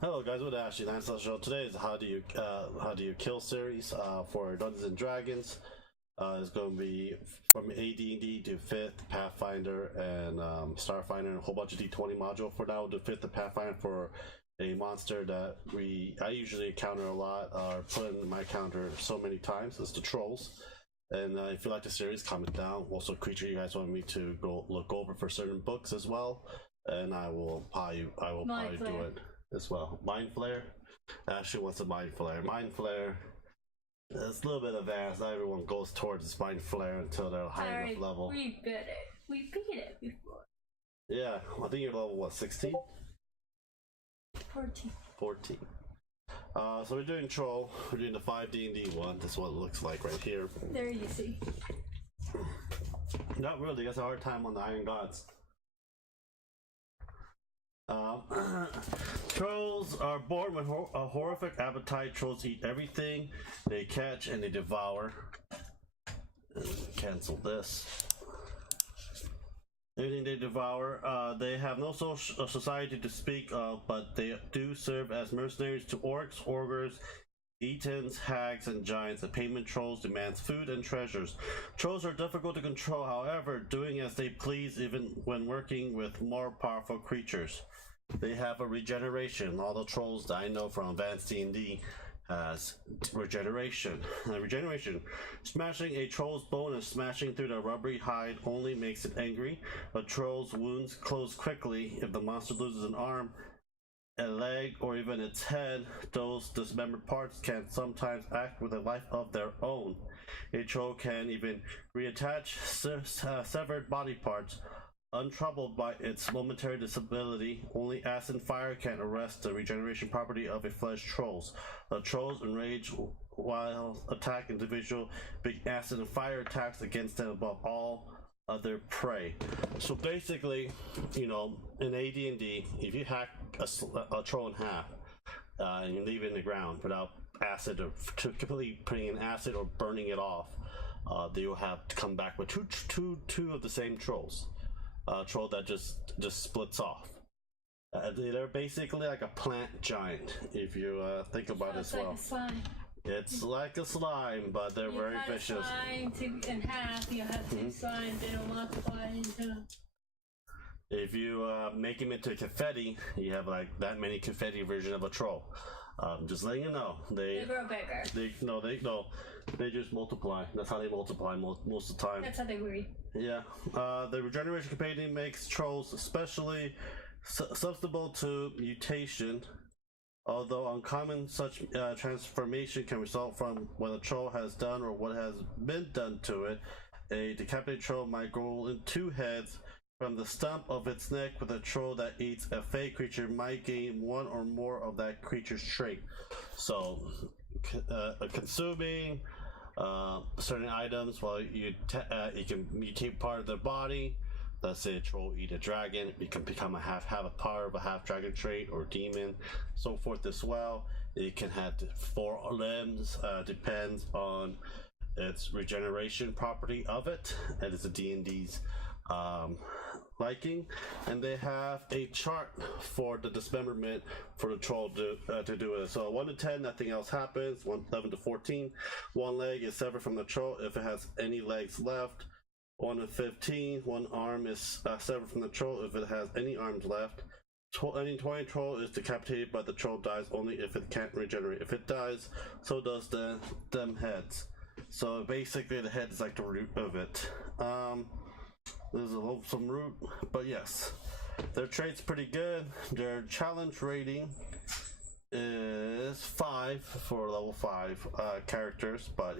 Hello guys, with Ashley Lancelot show. Today is how do you kill series for Dungeons and Dragons. It's going to be from AD&D to 5th, Pathfinder, and Starfinder, and a whole bunch of D20 module. For now, we'll do 5th and Pathfinder for a monster that I usually encounter a lot, or put in my counter so many times. It's the trolls. And if you like the series, comment down. Also, creature you guys want me to go look over for certain books as well, and I will probably do it as well. Mind Flare. Ashley wants a Mind Flare. Mind Flare. It's a little bit advanced. Not everyone goes towards this Mind Flare until they're high enough level. We beat it. We beat it before. Yeah, I think you're level what, 16? 14. So we're doing Troll. We're doing the 5D&D one. This is what it looks like right here. They're easy. Not really. That's a hard time on the Iron Gods. Trolls are born with a horrific appetite. Trolls eat everything they catch and they devour. Cancel this. Anything they devour. They have no social society to speak of, but they do serve as mercenaries to orcs, ogres, Etons, hags, and giants. The payment trolls demands food and treasures. Trolls are difficult to control, however, doing as they please even when working with more powerful creatures. They have a regeneration. All the trolls that I know from Advanced D&D has regeneration. Regeneration. Smashing a troll's bone and smashing through the rubbery hide only makes it angry. A troll's wounds close quickly. If the monster loses an arm, a leg, or even its head, those dismembered parts can sometimes act with a life of their own. A troll can even reattach severed body parts. Untroubled by its momentary disability, only acid and fire can arrest the regeneration property of a flesh trolls. The trolls enrage while attack individual big acid and fire attacks against them above all other prey. So basically, you know, in AD&D, if you hack a troll in half and you leave it in the ground without acid or completely putting in acid or burning it off, they will have to come back with two of the same trolls. Troll that just splits off. They're basically like a plant giant, if you think about it as well. Like a slime. It's like a slime, but they're very vicious. Slime in half, you have two slimes, they don't multiply into. If you make him into confetti, you have like that many confetti version of a troll. Just letting you know, they grow bigger. They just multiply. That's how they multiply most of the time. That's how they breed. Yeah. The regeneration companion makes trolls especially susceptible to mutation. Although uncommon, such transformation can result from what a troll has done or what has been done to it. A decapitated troll might grow in two heads. From the stump of its neck, with a troll that eats a fey creature might gain one or more of that creature's trait. So, consuming certain items while you can mutate part of their body. Let's say a troll eat a dragon, it can become have a power of a half dragon trait or demon, so forth as well. It can have 4 limbs, depends on its regeneration property of it. It is a D&D's liking, and they have a chart for the dismemberment for the troll to do it. So 1 to 10, nothing else happens. 11 to 14, one leg is severed from the troll if it has any legs left. 1 to 15, one arm is severed from the troll if it has any arms left. Any 20 troll is decapitated, but the troll dies only if it can't regenerate. If it dies, so does them heads. So basically the head is like the root of it. There's a loathsome root, but yes, their trait's pretty good. Their challenge rating is 5 for level 5 characters, but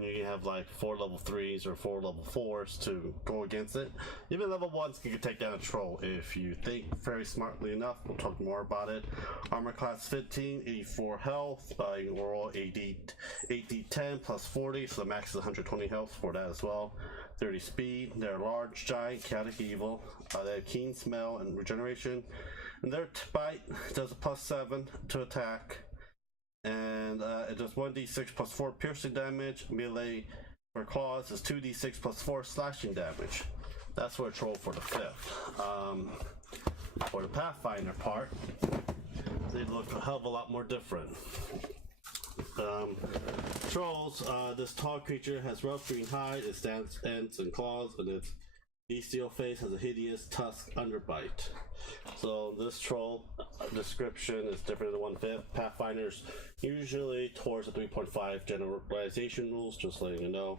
you can have like 4 level 3s or 4 level 4s to go against it. Even level 1s can take down a troll if you think very smartly enough. We'll talk more about it. Armor class 15, 84 health. You can roll 8d10 plus 40, so the max is 120 health for that as well. 30 speed. They're large, giant, chaotic evil. They have keen smell and regeneration. And their bite does a +7 to attack. And it does 1d6 plus 4 piercing damage. Melee for claws is 2d6 plus 4 slashing damage. That's for a troll for the 5th. For the Pathfinder part, they look a hell of a lot more different. Trolls, this tall creature has rough green hide, its ends and claws, and its bestial face has a hideous tusk underbite. So this troll description is different than 1/5. Pathfinders usually towards the 3.5 generalization rules, just letting you know.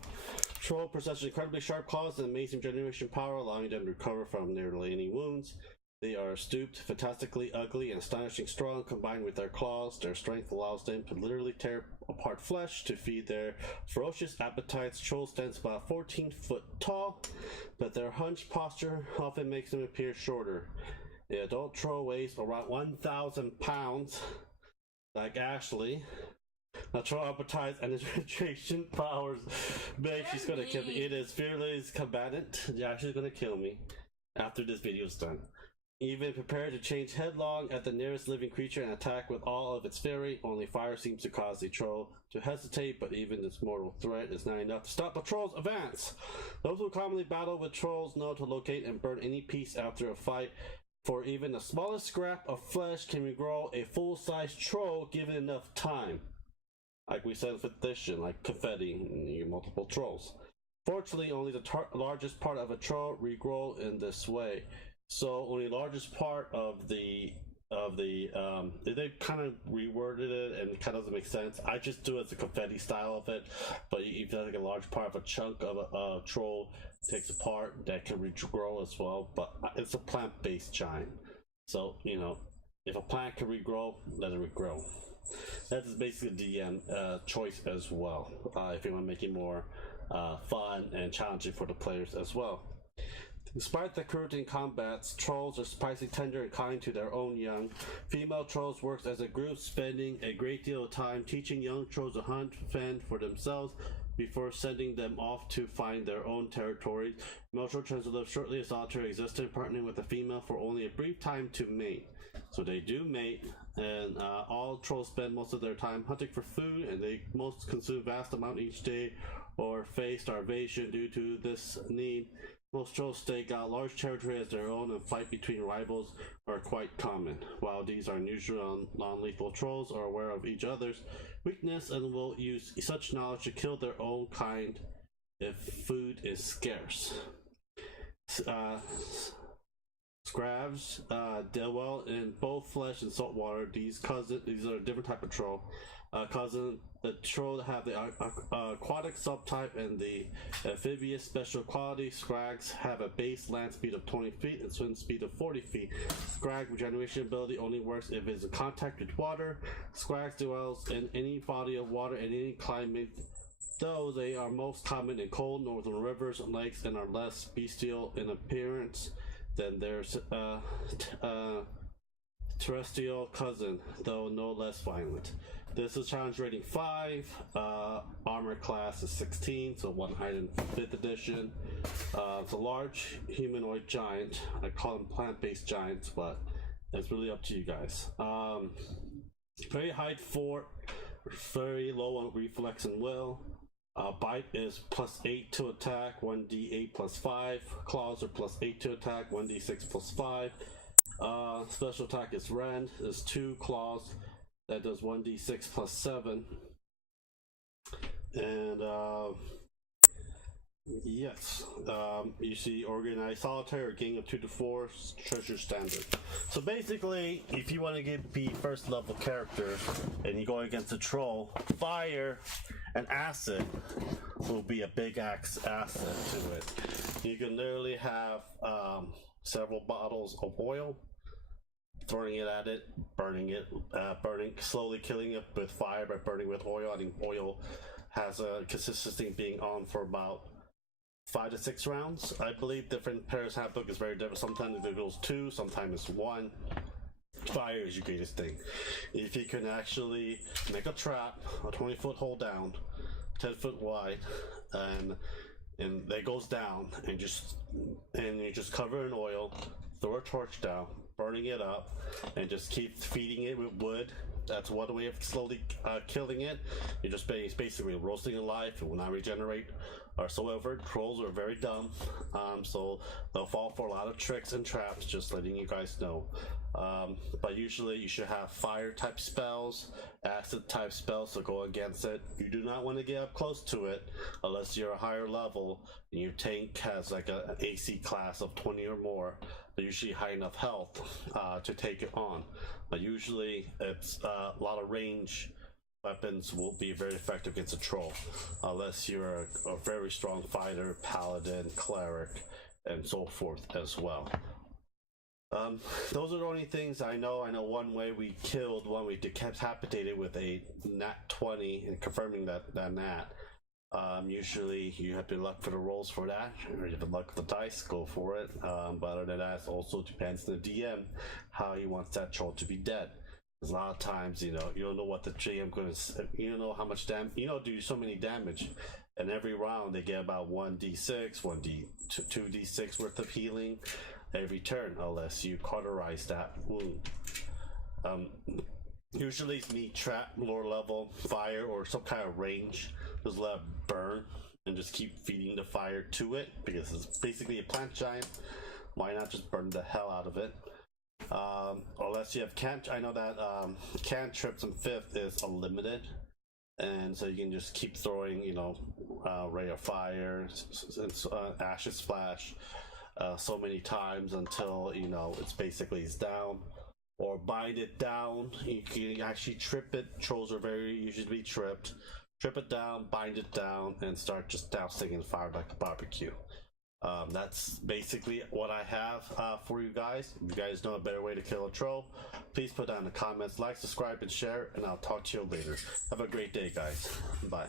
Troll possesses incredibly sharp claws and amazing generation power, allowing them to recover from nearly any wounds. They are stooped, fantastically ugly, and astonishingly strong. Combined with their claws, their strength allows them to literally tear apart flesh to feed their ferocious appetites. Troll stands about 14 foot tall, but their hunched posture often makes them appear shorter. The adult troll weighs around 1,000 pounds, like Ashley. Now, troll appetites and its penetration powers. Man, she's gonna kill me. It is fearless combatant. Yeah, she's gonna kill me after this video is done. Even prepared to change headlong at the nearest living creature and attack with all of its fury. Only fire seems to cause the troll to hesitate, but even this mortal threat is not enough to stop the troll's advance. Those who commonly battle with trolls know to locate and burn any piece after a fight, for even the smallest scrap of flesh can regrow a full-size troll given enough time. Like we said in 5th edition, like confetti, you multiple trolls. Fortunately, only the largest part of a troll regrow in this way. So only the largest part of the they kind of reworded it and it kind of doesn't make sense. I just do it as a confetti style of it, but if you like a large part of a chunk of a troll takes apart, that can regrow as well. But it's a plant-based giant, so you know if a plant can regrow, let it regrow. That is basically the DM choice as well. If you want to make it more fun and challenging for the players as well. Despite the cruelty in combats, trolls are surprisingly tender and kind to their own young. Female trolls work as a group, spending a great deal of time teaching young trolls to hunt, fend for themselves before sending them off to find their own territories. Male trolls tend to live shortly a solitary existence, partnering with a female for only a brief time to mate. So they do mate, and all trolls spend most of their time hunting for food, and they most consume vast amount each day or face starvation due to this need. Most trolls stake out large territory as their own, and fight between rivals are quite common. While these are unusual non-lethal, trolls are aware of each other's weakness and will use such knowledge to kill their own kind if food is scarce. Scravs deal well in both flesh and salt water. These are a different type of troll. The troll have the aquatic subtype and the amphibious special quality. Scrags have a base land speed of 20 feet and swim speed of 40 feet. Scrag regeneration ability only works if it is in contact with water. Scrags dwells in any body of water in any climate, though they are most common in cold northern rivers and lakes and are less bestial in appearance than their terrestrial cousin, though no less violent. This is challenge rating 5. Armor class is 16, so 1 higher than 5th edition. It's a large humanoid giant. I call them plant-based giants, but it's really up to you guys. Very high fort, very low on reflex and will. Bite is +8 to attack, 1d8 +5. Claws are +8 to attack, 1d6 +5. Special attack is rend, is 2 claws. That does 1d6 +7. And yes, you see organized solitaire or gang of 2 to 4 treasure standard. So basically, if you want to be first level character and you go against a troll, fire and acid will be a big asset to it. You can literally have several bottles of oil, throwing it at it, burning it, slowly killing it with fire by burning with oil. I think oil has a consistency being on for about 5 to 6 rounds. I believe different players' handbook is very different. Sometimes it goes 2, sometimes it's 1. Fire is your greatest thing. If you can actually make a trap, a 20-foot hole down, 10 foot wide, and that goes down, and you just cover in oil, throw a torch down, burning it up, and just keep feeding it with wood. That's one way of slowly killing it. You're just basically roasting it alive. It will not regenerate or so ever. Trolls are very dumb, so they'll fall for a lot of tricks and traps, just letting you guys know. But usually you should have fire type spells, acid type spells to go against it. You do not want to get up close to it unless you're a higher level and your tank has like an AC class of 20 or more, but usually high enough health to take it on. But usually it's a lot of range weapons will be very effective against a troll unless you're a very strong fighter, paladin, cleric, and so forth as well. Those are the only things I know. I know one way we killed one, we decapitated with a nat 20 and confirming that nat. Usually you have to luck for the rolls for that, or you have to luck the dice, go for it. But other than that, it also depends on the DM how he wants that troll to be dead. Because a lot of times, you don't know what the GM going to, you don't know how much damage, do so many damage. And every round they get about 1d6, 2d6 worth of healing every turn, unless you cauterize that wound. Usually it's me trap, lower level, fire, or some kind of range. Just let it burn and just keep feeding the fire to it, because it's basically a plant giant. Why not just burn the hell out of it? Unless you have I know that cantrips in 5th is unlimited, and so you can just keep throwing, ray of fire, ashes splash, so many times until it's basically down, or bind it down. You can actually trip it. Trolls are very usually to be tripped. Trip it down, bind it down, and start just dousing in fire like a barbecue. That's basically what I have for you guys. If you guys know a better way to kill a troll, please put down in the comments, like, subscribe, and share, and I'll talk to you later. Have a great day, guys. Bye.